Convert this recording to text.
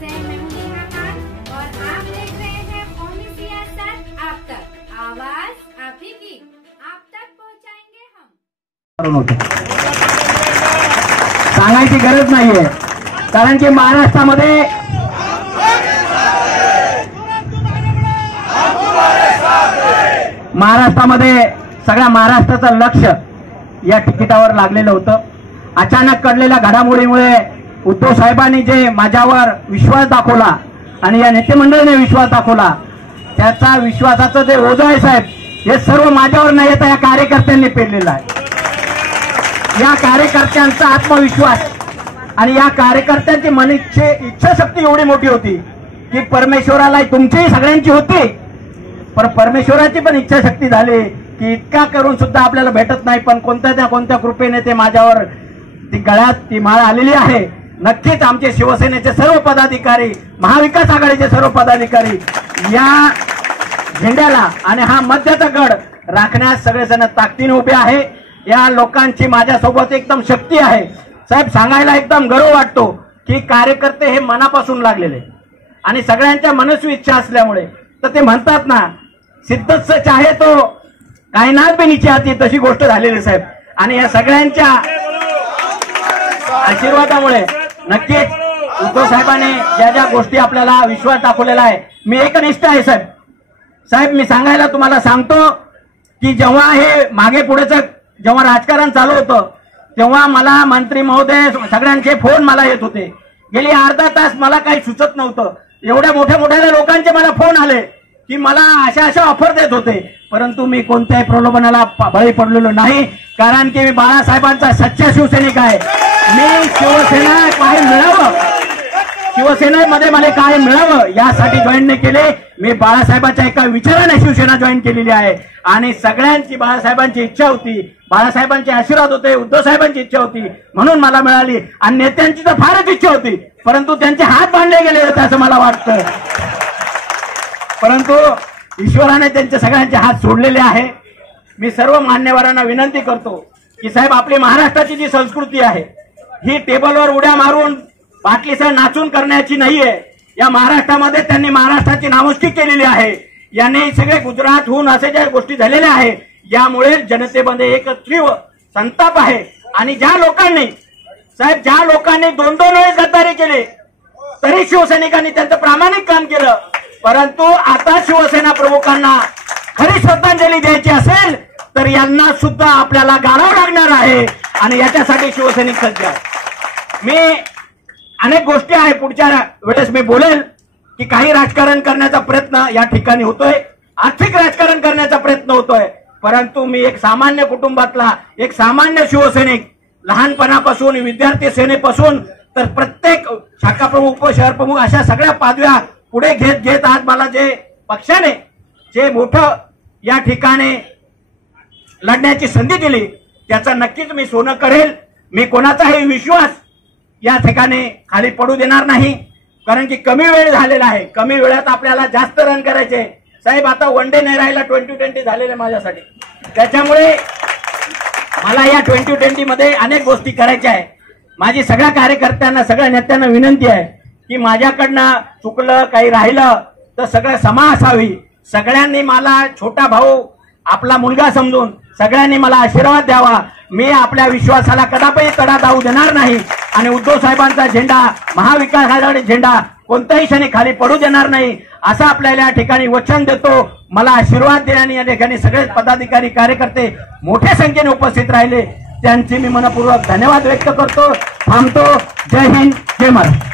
से मैं हूं नेहा खान और आप देख रहे हैं कौमी सियासत आप तक, आवाज आप ही की, आप तक पहुंचाएंगे हम। सांगायची गरज नाहीये, कारण की महाराष्ट्रामध्ये सगळ्या महाराष्ट्राचं लक्ष या तिकिटावर लागलेलं होतं। अचानक घडलेल्या घडामोडीमुळे उद्धव साहेबांनी जे माझ्यावर विश्वास दाखवला आणि या नेते मंडळीने विश्वास दाखवला, त्याचा विश्वासाचं जे ओझं आहे साहेब, हे सर्व माझ्यावर नाही येत, या कार्यकर्त्यांनी पेरलेलं आहे। या कार्यकर्त्यांचा आत्मविश्वास आणि या कार्यकर्त्यांची इच्छाशक्ती एवढी मोठी होती की परमेश्वराला तुमची सगळ्यांची होती, पण परमेश्वराची पण इच्छाशक्ती झाली की इतका करून सुद्धा आपल्याला भेटत नाही, पण कोणत्या ना कोणत्या कृपेने ते माझ्यावर ती गळ्यात ती माळ आलेली आहे। नक्कीच आमचे शिवसेनेचे सर्व पदाधिकारी, महाविकास आघाडीचे सर्व पदाधिकारी या झेंड्याला आणि हा मध्याचा गड राखण्यास सगळेजण ताकदीने उभे आहे। या लोकांची माझ्यासोबत एकदम शक्ती आहे साहेब। सांगायला एकदम गर्व वाटतो की कार्यकर्ते हे मनापासून लागलेले आणि सगळ्यांच्या मनस्वी इच्छा असल्यामुळे, तर ते म्हणतात ना, सिद्धच चाहे तो कायनात भी नीचे आती, तशी गोष्ट झालेली साहेब। आणि या सगळ्यांच्या आशीर्वादामुळे नक्कीच उद्धव साहेबांनी ज्या ज्या गोष्टी आपल्याला विश्वास दाखवलेला आहे, मी एकनिष्ठ आहे साहेब। साहेब मी सांगायला तुम्हाला सांगतो की जेव्हा हे मागे पुढेचं जेव्हा राजकारण चालू होतं, तेव्हा मला मंत्री महोदय सगळ्यांचे फोन मला येत होते। गेली अर्धा तास मला काही सुचत नव्हतं, एवढ्या मोठ्या मोठ्या लोकांचे मला फोन आले की मला अशा अशा ऑफर देत होते, परंतु मी कोणत्याही प्रलोभनाला बळी पडलेलो नाही, कारण की मी बाळासाहेबांचा सच्चा शिवसैनिक आहे। मी शिवसेना काय मिळावं, शिवसेनेमध्ये मला काय मिळावं यासाठी जॉईन नाही केले, मी बाळासाहेबांच्या एका विचाराने शिवसेना जॉईन केलेली आहे। आणि सगळ्यांची बाळासाहेबांची इच्छा होती, बाळासाहेबांचे आशीर्वाद होते, उद्धव साहेबांची इच्छा होती म्हणून मला मिळाली। आणि नेत्यांची तर फारच इच्छा होती, परंतु त्यांचे हात बांधले गेले होते असं मला वाटतं, परंतु ईश्वराने त्यांचे सगळ्यांचे हात सोडलेले आहे। मी सर्व मान्यवरांना विनंती करतो की साहेब, आपली महाराष्ट्राची जी संस्कृती आहे ही टेबलवर उड्या मारून बाटलीसह नाचून करण्याची नाहीये। या महाराष्ट्रामध्ये त्यांनी महाराष्ट्राची नामुष्की केलेली आहे। याने सगळे गुजरातहून असे ज्या गोष्टी झालेल्या आहे, यामुळे जनतेमध्ये एक तीव्र संताप आहे। आणि ज्या लोकांनी साहेब, ज्या लोकांनी 2-2 वेळेस गद्दारी केली तरी शिवसैनिकांनी त्यांचं प्रामाणिक काम केलं, परंतु आता शिवसेना प्रमुखांना खरी श्रद्धांजली द्यायची असेल तर यांना सुद्धा आपल्याला गाळावं लागणार आहे आणि याच्यासाठी शिवसैनिक सज्ज आहे। मी अनेक गोष्टी आहे, पुढच्या वेळेस मी बोलेल की काही राजकारण करण्याचा प्रयत्न या ठिकाणी होतोय, आर्थिक राजकारण करण्याचा प्रयत्न होतोय, परंतु मी एक सामान्य कुटुंबातला एक सामान्य शिवसैनिक, लहानपणापासून विद्यार्थी सेनेपासून तर प्रत्येक शाखा प्रमुख, उपशहर प्रमुख अशा सगळ्या पदव्या पुढे घेत घेत आज मला जे पक्षाने जे मोठं या ठिकाणी लढण्याची संधी दिली, त्याचा नक्कीच मी सोनं करेल। मी कोणाचाही विश्वास या ठिकाणी खाली पडू देणार नाही, कारण की कमी वेळ झालेला आहे, कमी वेळात आपल्याला जास्त रन करायचे साहेब। आता वन डे नाही राहिला, 2020 झालेले माझ्यासाठी, त्याच्यामुळे मला या 2020 मध्ये अनेक गोष्टी करायच्या आहे। माझी सगळ्या कार्यकर्त्यांना, सगळ्या नेत्यांना विनंती आहे की माझ्याकडनं चुकलं काही राहिलं तर सगळं क्षमा असावी। सगळ्यांनी मला छोटा भाऊ, आपला मुलगा समजून सगळ्यांनी मला आशीर्वाद द्यावा। मी आपल्या विश्वासाला कदापि तडा जाऊ देणार नाही आणि उद्धव साहेबांचा झेंडा, महाविकास आघाडी झेंडा कोणत्याही क्षणी खाली पडू देणार नाही असं आपल्याला या ठिकाणी वचन देतो। मला आशीर्वाद देण्याने या ठिकाणी सगळे पदाधिकारी, कार्यकर्ते मोठ्या संख्येने उपस्थित राहिले, त्यांचे मी मनपूर्वक धन्यवाद व्यक्त करतो। थांबतो। जय हिंद, जय महाराष्ट्र।